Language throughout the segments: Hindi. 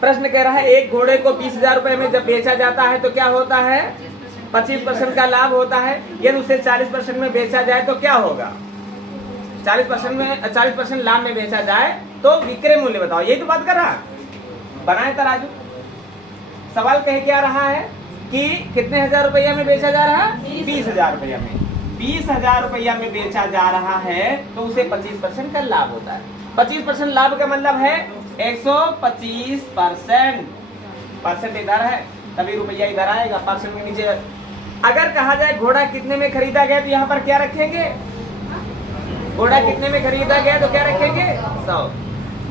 प्रश्न कह रहा है एक घोड़े को 20,000 रुपए में जब बेचा जाता है तो क्या होता है? 25% का लाभ होता है। यदि उसे 40% में बेचा जाए तो क्या होगा? 40% लाभ में बेचा जाए तो विक्रय मूल्य बताओ। यही तो बात कर रहा बनाए तराजू। सवाल कह क्या रहा है कि कितने हजार रुपया में बेचा जा रहा है? 20,000 रुपया में। 20,000 रुपया में बेचा जा रहा है तो उसे 25% का लाभ होता है। 25% लाभ का मतलब है 125%। परसेंट इधर है तभी रुपया इधर आएगा, परसेंट के नीचे। अगर कहा जाए घोड़ा कितने में खरीदा गया तो यहाँ पर क्या रखेंगे? घोड़ा कितने में खरीदा गया तो क्या रखेंगे? 100।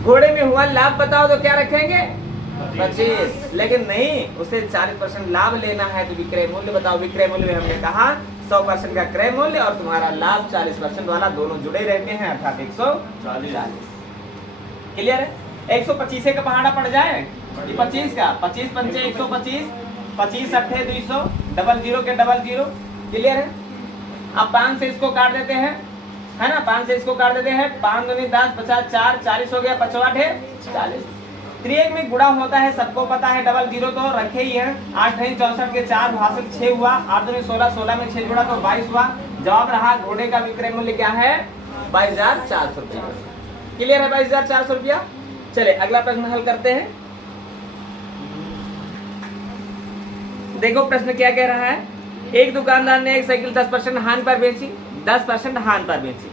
घोड़े में हुआ लाभ बताओ तो क्या रखेंगे? 25। लेकिन नहीं, उसे 40% लाभ लेना है तो विक्रय मूल्य बताओ। विक्रय मूल्य में हमने कहा 100% का क्रय मूल्य और तुम्हारा लाभ 40% वाला दोनों जुड़े रहते हैं, अर्थात 140। क्लियर है? 125 का पहाड़ा पड़ जाए 25 का, 25 पंचे 125, 25 अट्ठे 200, डबल जीरो के डबल जीरो। क्लियर है? अब 5 से इसको काट देते हैं, है ना? 5 से इसको काट देते हैं, 5 दूनी 10, 50 4, 40 हो गया, 5 8 40। त्रिएक में गुणा होता है, सबको पता है। डबल जीरो तो रखे ही हैं। 8 नहीं 64 के 4 भाषण 6 हुआ, 8 दूनी 16, 16 में 6 जुड़ा तो 22 हुआ। जवाब रहा घोड़े का विक्रय मूल्य क्या है? 22,400 रुपया। क्लियर है? 22,400 रुपया। चले अगला प्रश्न हल करते हैं। देखो प्रश्न क्या कह रहा है। एक दुकानदार ने एक साइकिल 10% हानि पर बेची, 10% हानि पर बेची।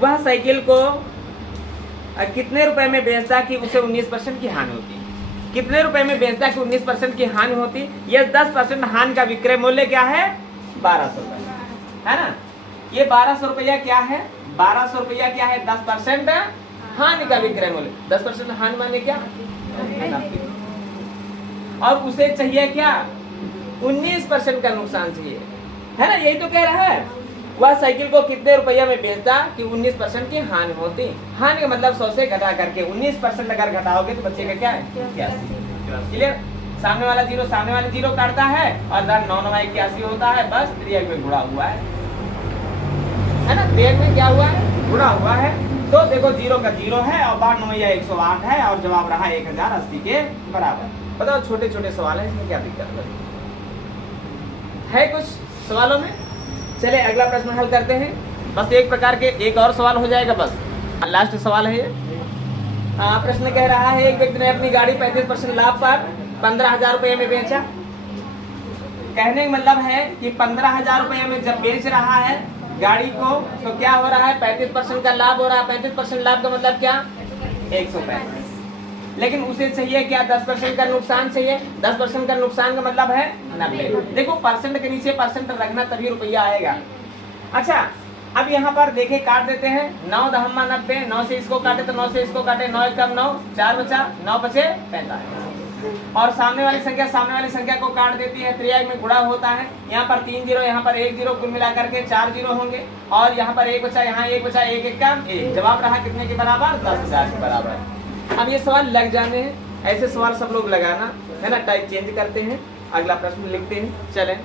वह साइकिल को कितने रुपए में बेचता कि उसे 19% की हानि होती? कितने रुपए में बेचता कि 19% की हानि होती? यह 10% हानि का विक्रय मूल्य क्या है? 1200 रुपया, है ना? ये 1200 रुपया क्या है? 1200 रुपया क्या है? 10% हानि का विक्रय मूल्य। 10% हानि माने क्या? और उसे चाहिए क्या? 19% का नुकसान चाहिए, है ना? यही तो कह रहा है। वह साइकिल को कितने रुपया में बेचता कि 19% की हानि होती? हानि का मतलब 100 से घटा करके 19% अगर घटाओगे तो बचेगा क्या है? 81। क्लियर? सामने वाला जीरो सामने वाले जीरो काटता है और 9 9 81 होता है। बस त्रिएक में गुणा हुआ है ना? त्रिएक में क्या हुआ है? गुणा हुआ है। तो देखो जीरो का जीरो है और 12 9 108 है और जवाब रहा 1080 के बराबर। बताओ छोटे छोटे सवाल है, इसमें क्या दिक्कत है कुछ सवालों में? चले अगला प्रश्न हल करते हैं। बस एक प्रकार के एक और सवाल हो जाएगा, बस लास्ट सवाल है ये। प्रश्न कह रहा है एक व्यक्ति ने अपनी गाड़ी 35% लाभ पर 15,000 रुपये में बेचा। कहने का मतलब है कि 15,000 रुपये में जब बेच रहा है गाड़ी को तो क्या हो रहा है? 35% का लाभ हो रहा है। 35% लाभ का मतलब क्या? 135। लेकिन उसे चाहिए क्या? 10% का नुकसान चाहिए। 10% का नुकसान का मतलब है 90। देखो परसेंट के नीचे परसेंट रखना तभी रुपया आएगा। अच्छा अब यहाँ पर देखे काट देते हैं। 9 दहम्मा 90, 9 से इसको काटे तो 9 से इसको काटे, 9 कम 9, 4 बचा, 9 बचे 45। और सामने वाली संख्या को काट देती है। त्रिएक में गुणा होता है। यहाँ पर 3 जीरो, यहाँ पर 1 जीरो, कुल मिला करके 4 जीरो होंगे। और यहाँ पर 1 बचा, यहाँ 1 बचा, 1 1 कम 1। जवाब रहा कितने के बराबर? 10,000 के बराबर। अब ये सवाल लग जाने हैं, ऐसे सवाल सब लोग लगाना, है ना? टाइप चेंज करते हैं, अगला प्रश्न लिखते हैं। चलें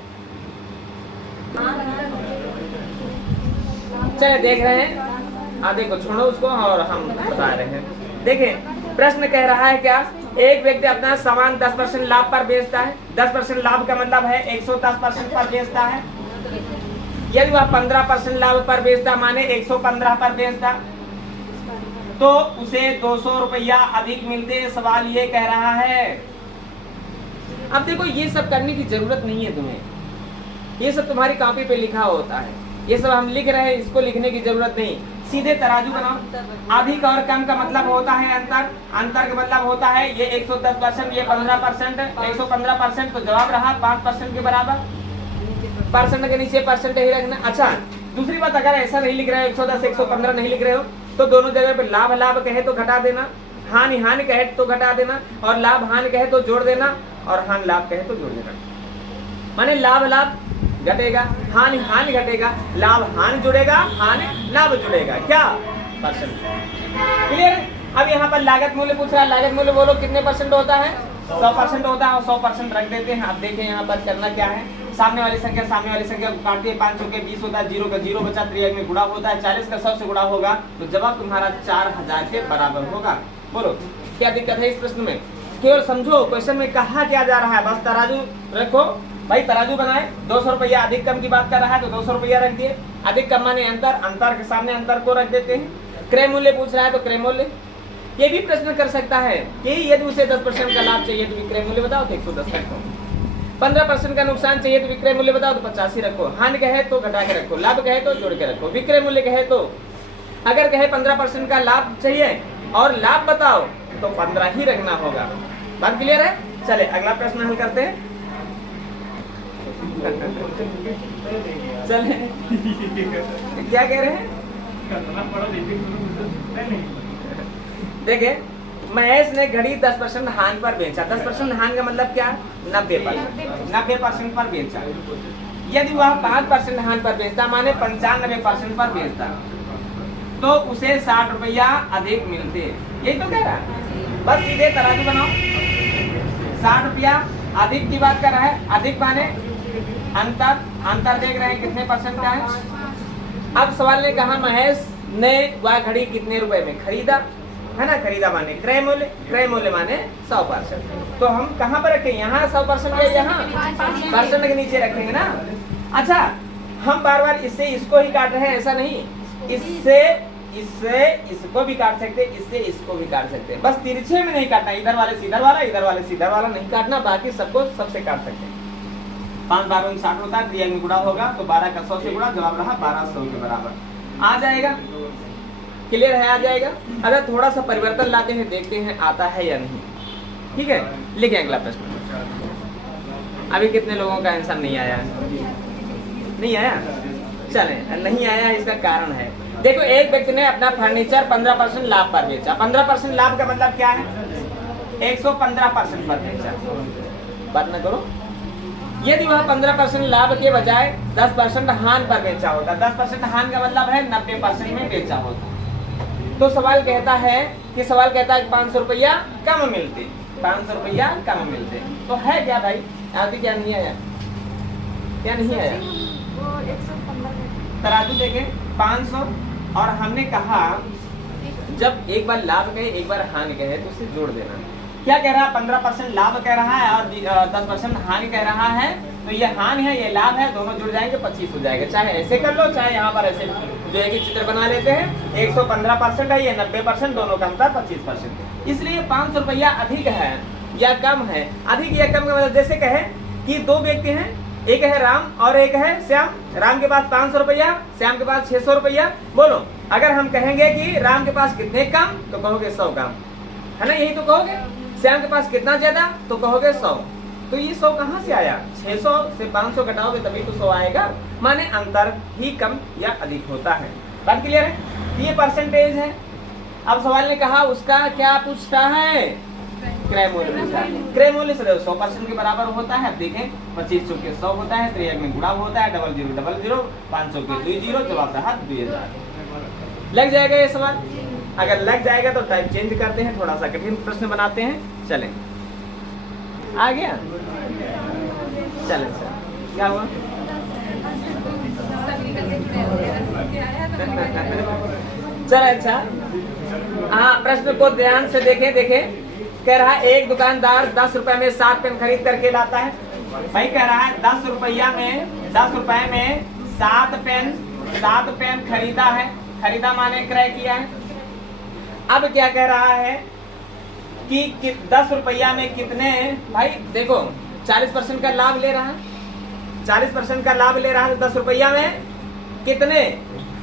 देख रहे हैं। आधे को छोड़ो उसको और हम बता रहे हैं। देखें प्रश्न कह रहा है क्या? एक व्यक्ति अपना सामान 10% लाभ पर बेचता है। 10% लाभ का मतलब है 110% पर बेचता है। यदि वह 15% लाभ पर बेचता माने 115 पर बेचता तो उसे 200 रुपया अधिक मिलते। सवाल ये कह रहा है। अब देखो ये सब करने की जरूरत नहीं है तुम्हें, ये सब तुम्हारी कॉपी पे लिखा होता है। ये सब हम लिख रहे हैं, इसको लिखने की जरूरत नहीं। सीधे तराजू बनाओ। अधिक और कम का मतलब होता है अंतर, अंतर का मतलब होता है ये 110%, ये 15%, 115%। तो जवाब रहा 5% के बराबर। परसेंट के नीचे परसेंट ही रखना। अच्छा दूसरी बात, अगर ऐसा नहीं लिख रहे हो 110 115 नहीं लिख रहे हो तो दोनों जगह पे लाभ लाभ कहे तो घटा देना, हानि हानि कहे तो घटा देना, और लाभ हानि कहे तो जोड़ देना, और हानि लाभ कहे तो जोड़ देना। माने लाभ लाभ घटेगा, हानि हानि घटेगा, लाभ हानि जुड़ेगा, हानि लाभ जुड़ेगा। क्या? परसेंट। क्लियर? अब यहाँ पर लागत मूल्य पूछ रहा है। लागत मूल्य बोलो कितने परसेंट होता है? 100% होता है और 100% रख देते हैं। अब देखें यहाँ पर करना क्या है। सामने वाली संख्या को काटती है। 5 के 20 होता है, 0 का 0 बचा, त्रिएक में गुणा होता है। 40 का 100 से गुणा होगा तो जवाब तुम्हारा 4000 के बराबर होगा। बोलो क्या दिक्कत है इस प्रश्न में? केवल समझो क्वेश्चन में कहा क्या जा रहा है, बस तराजू रखो भाई, तराजू बनाए, 200 रुपया अधिक कम की बात कर रहा है तो 200 रुपया रख दिए, अधिक कम माने अंतर, अंतर के सामने अंतर को रख देते हैं, क्रय मूल्य पूछ रहा है तो क्रय मूल्य। ये भी प्रश्न कर सकता है कि यदि उसे 10% का लाभ चाहिए तो विक्रय मूल्य बताओ तो 110 रखो, 15% का नुकसान चाहिए तो विक्रय मूल्य बताओ तो 85 रखो, हानि कहे तो घटा के रखो, लाभ कहे तो जोड़ के रखो, विक्रय मूल्य कहे तो अगर कहे 15% का लाभ चाहिए और लाभ बताओ तो 15 ही रखना होगा। बात क्लियर है? चले अगला प्रश्न हल करते हैं। चले क्या कह रहे हैं? देखे महेश ने घड़ी 10% हानि पर बेचा, 10% हानि का मतलब क्या? 90% पर बेचा। यदि वह 5% हानि पर बेचता माने 95% पर बेचता तो उसे 60 रुपया अधिक मिलते, यही तो कह रहा है। बस सीधे तराजू बनाओ, 60 रुपया अधिक की बात कर रहा है, अधिक माने अंतर, अंतर देख रहे हैं कितने परसेंट का है। अब सवाल ने कहा महेश ने वह घड़ी कितने रुपए में खरीदा, है ना, खरीदा माने क्रय मूल्य, क्रय मूल्य माने 100%। तो हम कहाँ पर रखें, यहाँ 100% या यहाँ परसेंट के नीचे रखेंगे ना। अच्छा हम बार बार इससे इसको ही काट रहे हैं ऐसा नहीं, इससे इसको भी काट सकते, इससे इसको भी काट सकते, बस तिरछे में नहीं काटना, इधर वाले से इधर वाला, इधर वाले से इधर वाला नहीं काटना, बाकी सबको सबसे काट सकते हैं। 5 बार 60 होता है, त्रियाग में गुणा होगा तो 12 का 100 से गुणा, जवाब रहा 1200 के बराबर आ जाएगा। क्लियर है? आ जाएगा। अगर थोड़ा सा परिवर्तन लाते हैं, देखते हैं आता है या नहीं। ठीक है, लिखें अगला प्रश्न। अभी कितने लोगों का आंसर नहीं आया? नहीं आया? चले नहीं आया, इसका कारण है देखो, एक व्यक्ति ने अपना फर्नीचर 15% लाभ पर बेचा। 15% लाभ का मतलब क्या है? 115% पर बेचा। बात ना करो। यदि वह 15% लाभ के बजाय 10% हानि पर बेचा होता, 10% हानि का मतलब है 90% में बेचा होता, तो सवाल कहता है कि 500 रुपया कम मिलते, 500 रुपया कम मिलते। तो है क्या भाई? अभी क्या नहीं आया? क्या नहीं आया? तराजू देखें 500 और हमने कहा जब एक बार लाभ कहे एक बार हानि कहे तो उसे जोड़ देना। क्या कह रहा है? 15% लाभ कह रहा है और 10% हानि कह रहा है, तो ये हानि है ये लाभ है, दोनों जुड़ जाएंगे 25 हो जाएगा। चाहे ऐसे कर लो चाहे यहाँ पर ऐसे जो है कि चित्र बना लेते हैं। 115% है, ये 90%, दोनों का अंतर 25%। इसलिए 500 रुपया अधिक है या कम है? अधिक या कम का मतलब जैसे कहे कि दो व्यक्ति हैं, एक है राम और एक है श्याम। राम के पास 500 रुपया, श्याम के पास 600 रुपया। बोलो अगर हम कहेंगे कि राम के पास कितने कम तो कहोगे 100 कम, है ना, यही तो कहोगे। श्याम के पास कितना ज्यादा तो कहोगे 100। तो ये 100 कहाँ से आया? 600 से 500 घटाओगे तभी तो 100 आएगा, माने अंतर ही कम या अधिक होता है। बात क्लियर है? ये परसेंटेज है। अब सवाल ने कहा उसका क्या पूछता है? क्रय मूल्य पूछता है। क्रय मूल्य सदैव 100% के बराबर होता है। देखें 25 चौके 100 होता है, त्रियाग में गुणा होता है, 0000, 500 के 20, जवाब रहा 2000। लग जाएगा ये सवाल? अगर लग जाएगा तो टाइप चेंज करते हैं, थोड़ा सा कठिन प्रश्न बनाते हैं। चलें आ गया? चलें सर क्या हुआ? चल अच्छा, हाँ प्रश्न को ध्यान से देखें। कह रहा है एक दुकानदार 10 रुपए में 7 पेन खरीद करके लाता है। भाई कह रहा है 10 रुपए में 7 पेन खरीदा है। खरीदा माने क्रय किया है। अब क्या कह रहा है कि 10 रुपया में कितने, भाई देखो 40% का लाभ ले रहा है, 40% का लाभ ले रहा है तो 10 रुपया में कितने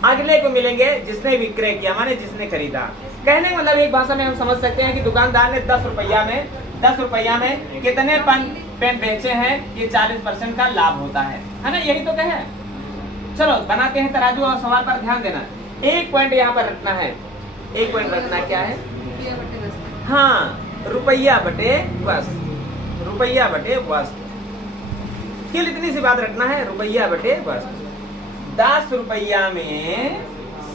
अगले को मिलेंगे? जिसने विक्रय किया माने जिसने खरीदा। कहने का मतलब एक भाषा में हम समझ सकते हैं कि दुकानदार ने 10 रुपया में कितने पेन बेचे हैं, ये 40% का लाभ होता है ना, यही तो कहे। चलो बनाते हैं तराजू और सवाल पर ध्यान देना। एक पॉइंट यहाँ पर रखना है, एक पॉइंट रखना क्या है? हाँ, रुपया बटे वस्तु, रुपया बटे वस्तु। केवल इतनी सी बात रखना है, रुपया बटे वस्तु। 10 रुपया में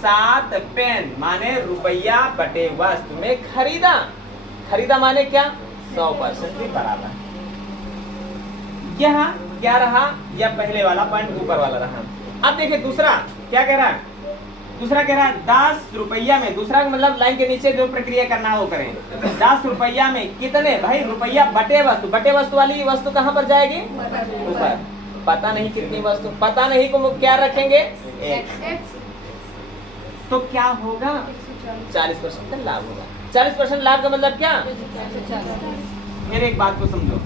7 पेन माने रुपया बटे वस्तु में खरीदा। खरीदा माने क्या? 100% भी बराबर। यहाँ क्या रहा? या पहले वाला पॉइंट ऊपर वाला रहा। अब देखिए दूसरा क्या कह रहा है? दूसरा कह रहा है 10 रुपया में, दूसरा मतलब लाइन के नीचे जो प्रक्रिया करना है वो करें। 10 रुपया में कितने, भाई रुपया बटे वस्तु, बटे वस्तु वाली वस्तु कहाँ पर जाएगी, ऊपर। पता नहीं कितनी वस्तु, पता नहीं को क्या रखेंगे, एक। तो क्या होगा, 40% का लाभ होगा। 40% लाभ का मतलब क्या, मेरे एक बात को समझो।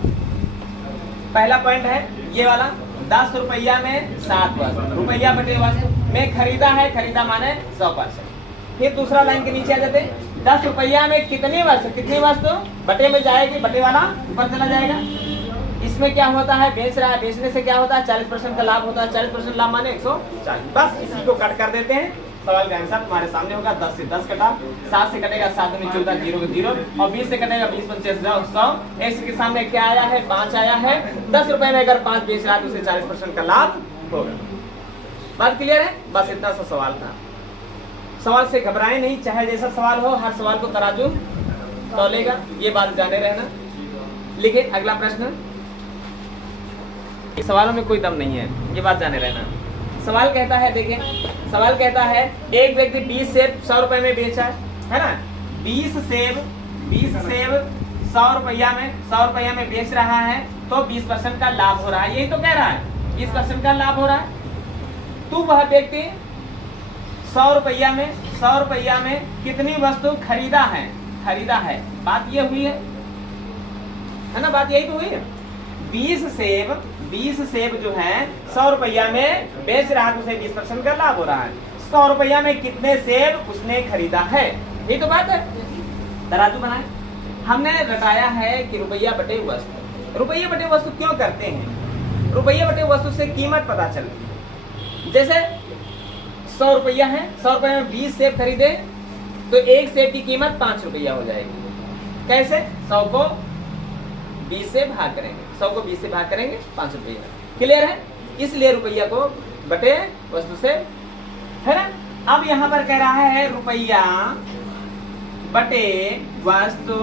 पहला पॉइंट है ये वाला, 10 रुपया में 7 वस्तु, रुपया बटे वस्तु में खरीदा है, खरीदा माने 100%। फिर दूसरा लाइन के नीचे आ जाते, 10 रुपया में कितनी वस्तु, कितनी वस्तु बटे में जाएगी, बटे वाला ऊपर चला जाएगा। इसमें क्या होता है, बेच रहा है, बेचने से क्या होता है, 40% का लाभ होता है। 40% लाभ माने 140। बस इसी को कट कर देते हैं। सवाल का आंसर तुम्हारे सामने होगा, 10 से 10 कटा, 7 से कटेगा 7 में 14, 0 0, और 20 से कटेगा 20 25 100। x के सामने क्या आया है, 5 आया है। 10 रुपए में अगर 5 बेच रहा है तो उसे 40% का लाभ होगा। बात क्लियर है, बस इतना सा सवाल था। सवाल से घबराएं नहीं, चाहे जैसा सवाल हो, हर सवाल को तराजू तौलेगा, ये बात जाने रहना। लिखे अगला प्रश्न, सवालों में कोई दम नहीं है, ये बात जाने रहना। सवाल कहता है, देखिए सवाल कहता है, एक व्यक्ति 20 सेब 100 रुपए में बेचा है ना। 20 सेब 100 रुपया में, 100 रुपया में बेच रहा है, तो 20% का लाभ हो रहा है। यही तो कह रहा है, 20% का लाभ हो रहा है। तो वह व्यक्ति 100 रुपया में कितनी वस्तु खरीदा है, बात ये हुई है ना, बात यही तो हुई है। 20 सेब जो है 100 रुपया में बेच रहा है, तो उसे 20% का लाभ हो रहा है। 100 रुपया में कितने सेब उसने खरीदा है, ये तो बात है। तराजू बनाए, हमने रटाया है कि रुपया बटे वस्तु। रुपया बटे वस्तु क्यों करते हैं, रुपया बटे वस्तु से कीमत पता चलती है। जैसे 100 रुपया है, 100 रुपये में 20 सेब खरीदे, तो एक सेब की कीमत 5 रुपया हो जाएगी। कैसे, 100 को 20 से भाग करेंगे, 100 को 20 से भाग करेंगे, 5 रुपया। क्लियर है, इसलिए रुपया को बटे वस्तु से, है ना। अब यहाँ पर कह रहा है रुपया बटे वस्तु।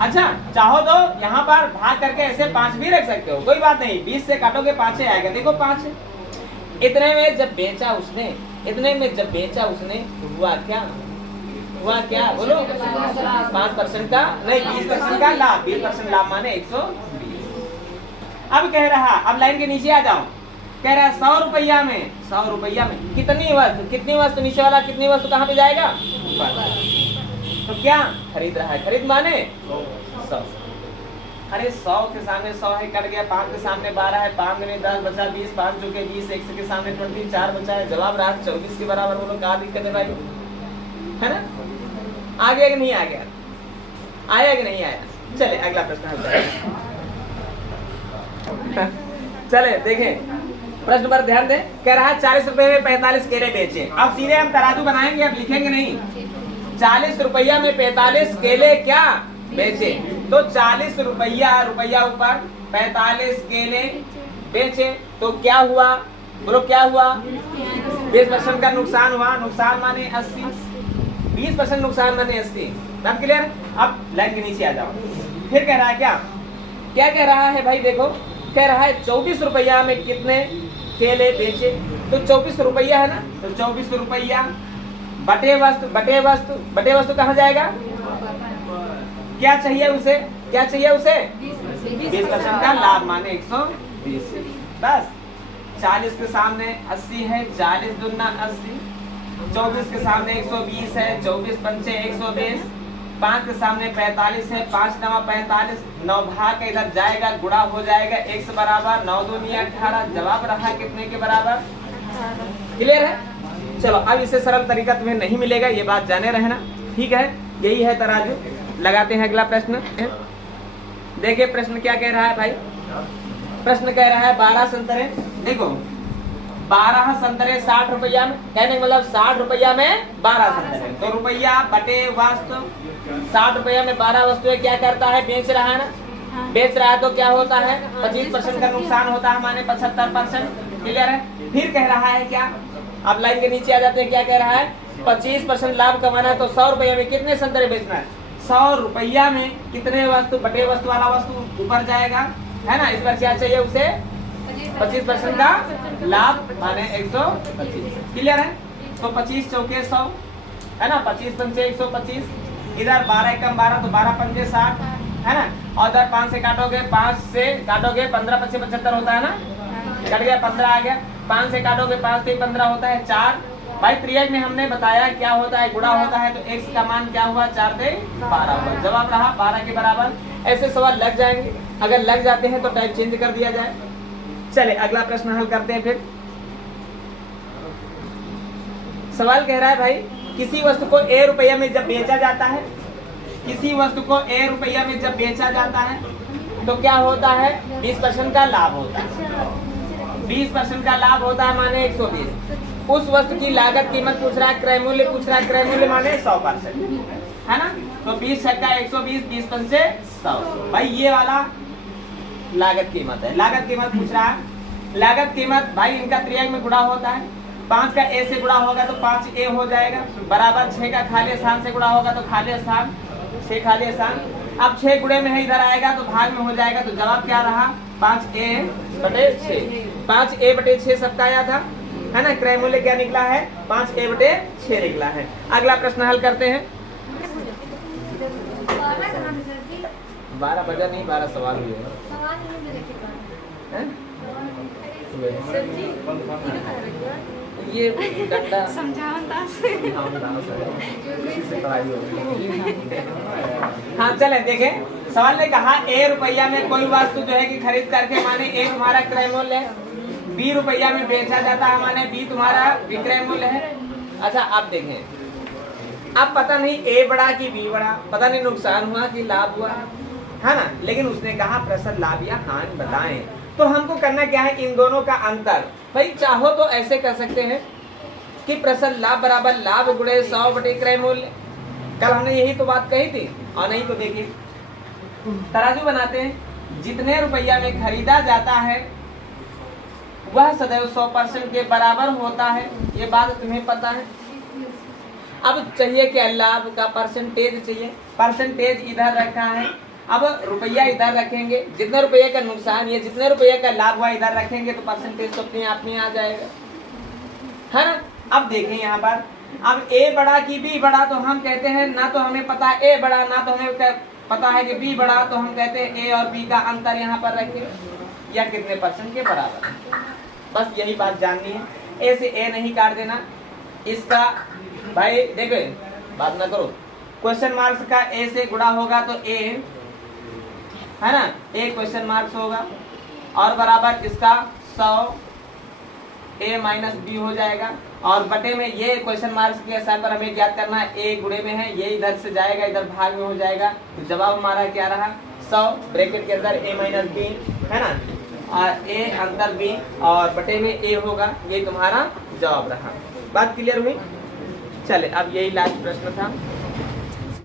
अच्छा, चाहो तो यहाँ पर भाग करके ऐसे 5 भी रख सकते हो, कोई बात नहीं। 20 से काटोगे 5 से आएगा, देखो 5। इतने में जब बेचा उसने, तो हुआ क्या, बोलो, 5% का नहीं, 20% का लाभ। 20% लाभ माने 120। अब कह रहा, अब लाइन के नीचे आ जाओ, कह रहा है 100 रुपया में कितनी वस्तु, नीचे वाला कितनी वस्तु कहाँ पे जाएगा, तो क्या खरीद रहा है, खरीद माने 100। अरे 100 के सामने 100 है, कट गया। 5 के सामने 12 है, 5 में 10 बचा 20, 5 जो के 20, 1 के सामने 20, 4 बचा है। जवाब रहा 24 के बराबर। बोलो क्या दिक्कत है भाई, है ना। आ गया कि नहीं आ गया, आया कि नहीं आया। चले अगला प्रश्न चले देखें, प्रश्न पर ध्यान दें। कह रहा है 40 रुपए में 45 केले बेचे। अब सीधे हम तराजू बनाएंगे, अब लिखेंगे नहीं। 40 रुपया में 45 केले क्या बेचे, तो 40 रुपया ऊपर, 45 केले बेचे, तो क्या हुआ, बोलो क्या हुआ, 20% का नुकसान हुआ। नुकसान माने 80, 20% नुकसान माने 80। बात क्लियर। अब लाइन के नीचे आ जाओ। फिर कह रहा है क्या कह रहा है भाई, देखो कह रहा है 24 रुपया में कितने केले बेचे, तो 24 रुपया है ना, तो 24 रुपया बटे वस्तु कहाँ जाएगा, क्या चाहिए उसे 20% का लाभ माने 120। बस 40 के सामने 80 है, 40 दूना 80, 24 के सामने 120 है, 24 पंचे 120, 5 के सामने 45 है, 5 नवा 45, 9 भाग के इधर जाएगा, गुणा हो जाएगा, x बराबर 9 दूनी 18। जवाब रहा कितने के बराबर, क्लियर है। चलो अब इसे सरल तरीका तुम्हें नहीं मिलेगा, ये बात जाने रहना, ठीक है। यही है तराजू। लगाते हैं अगला प्रश्न। देखिए प्रश्न क्या कह रहा है भाई, प्रश्न कह रहा है 12 संतरे, देखो 12 संतरे 60 रुपया में, कहने का मतलब 60 रुपया में 12 संतरे, तो रुपया बटे वस्तु। 60 रुपया में 12 वस्तुएं क्या करता है, बेच रहा है ना, बेच रहा है तो क्या होता है, 25% का नुकसान होता है, माने 75%। क्लियर है। फिर कह रहा है क्या, अब लाइन के नीचे आ जाते हैं, क्या कह रहा है, 25% लाभ कमाना है, तो 100 रुपया में कितने संतरे बेचना है, 100 रुपया में कितने वस्तु, बटे वस्तु वाला वस्तु ऊपर जाएगा, है ना। इस पर क्या चाहिए उसे, 25% का लाभ माने 125। क्लियर है। तो 25 चौके 100, है ना, 25 पंचे 125, इधर 12 एकम 12 तो 12 पंचे 60, है ना, और इधर 5 से काटोगे, 5 से काटोगे 15 पच्चीस 75 होता है ना, कट गया 15 आ गया, 5 से काटोगे 5 से 15 होता है 4। भाई त्रियक में हमने बताया क्या होता है, गुणा होता है, तो x का मान क्या हुआ 4 से 12 हुआ, जवाब रहा 12 के बराबर। ऐसे सवाल लग जाएंगे, अगर लग जाते हैं तो टाइप चेंज कर दिया जाए। चले अगला प्रश्न हल करते हैं। फिर सवाल कह रहा है भाई, किसी वस्तु को a रुपया में जब बेचा जाता है, किसी वस्तु को a रुपया में जब बेचा जाता है तो क्या होता है, 20% का लाभ होता है। 20% का लाभ होता है माने 120। उस वस्तु की लागत कीमत पूछ रहा है, क्रय मूल्य पूछ रहा है, क्रय मूल्य माने 100%, है ना, तो 20 छक्का 120, 20 पंचे 100। भाई ये वाला लागत कीमत है, लागत कीमत पूछ रहा है। लागत कीमत भाई इनका त्रियक में गुणा होता है, 5 का a से गुणा होगा तो 5a हो जाएगा, बराबर 6 का खाली स्थान से गुणा होगा तो खाली स्थान 6 खाली स्थान। अब 6 गुणे में है, इधर आएगा तो भाग में हो जाएगा, तो जवाब क्या रहा 5a बटे 6। 5a बटे 6 सबका आया था, है ना, क्रय मूल्य क्या निकला है 5a बटे 6 निकला है। अगला प्रश्न हल करते हैं। 12 बजा नहीं, 12 सवाल हुए हैं। ये डंडा हाँ चले देखें, सवाल ने कहा a रुपया में कोई वस्तु जो है कि खरीद करके माने a तुम्हारा क्रय मूल्य है, b रुपया में बेचा जाता है माने b तुम्हारा विक्रय मूल्य है। अच्छा आप देखें, अब पता नहीं a बड़ा कि b बड़ा, पता नहीं नुकसान हुआ कि लाभ हुआ, है ना, लेकिन उसने कहा प्रसन्न लाभ या हानि बताएं। तो हमको करना क्या है, इन दोनों का अंतर। भाई चाहो तो ऐसे कर सकते हैं कि प्रसन्न लाभ बराबर लाभ गुणे 100 बटे क्रय मूल्य। कल हमने यही तो बात कही थी। और नहीं तो देखिए तराजू बनाते हैं, जितने रुपया में खरीदा जाता है वह सदैव 100% के बराबर होता है, ये बात तुम्हें पता है। अब चाहिए क्या, लाभ का परसेंटेज चाहिए, परसेंटेज इधर रखा है, अब रुपया इधर रखेंगे, जितने रुपये का नुकसान ये जितने रुपये का लाभ हुआ इधर रखेंगे तो परसेंटेज तो अपने आप में आ जाएगा, है ना। अब देखें यहाँ पर, अब a बड़ा कि b बड़ा, तो हम कहते हैं ना तो हमें पता है a बड़ा, ना तो हमें पता है कि b बड़ा, तो हम कहते हैं a और b का अंतर यहाँ पर रखें या कितने परसेंट के बराबर। बस यही बात जाननी है, a से a नहीं काट देना इसका। भाई देखो बात ना करो, क्वेश्चन मार्क्स का a से गुणा होगा तो a, है ना, a क्वेश्चन मार्क्स होगा और बराबर इसका 100 a माइनस b हो जाएगा, और बटे में ये क्वेश्चन मार्क्स के स्थान पर हमें ज्ञात करना है, a गुणे में है, ये इधर से जाएगा इधर भाग में हो जाएगा, तो जवाब हमारा क्या रहा 100 ब्रैकेट के अंदर a माइनस b, है ना, और a अंतर b और बटे में a होगा, ये तुम्हारा जवाब रहा। बात क्लियर हुई। चले अब यही लास्ट प्रश्न था।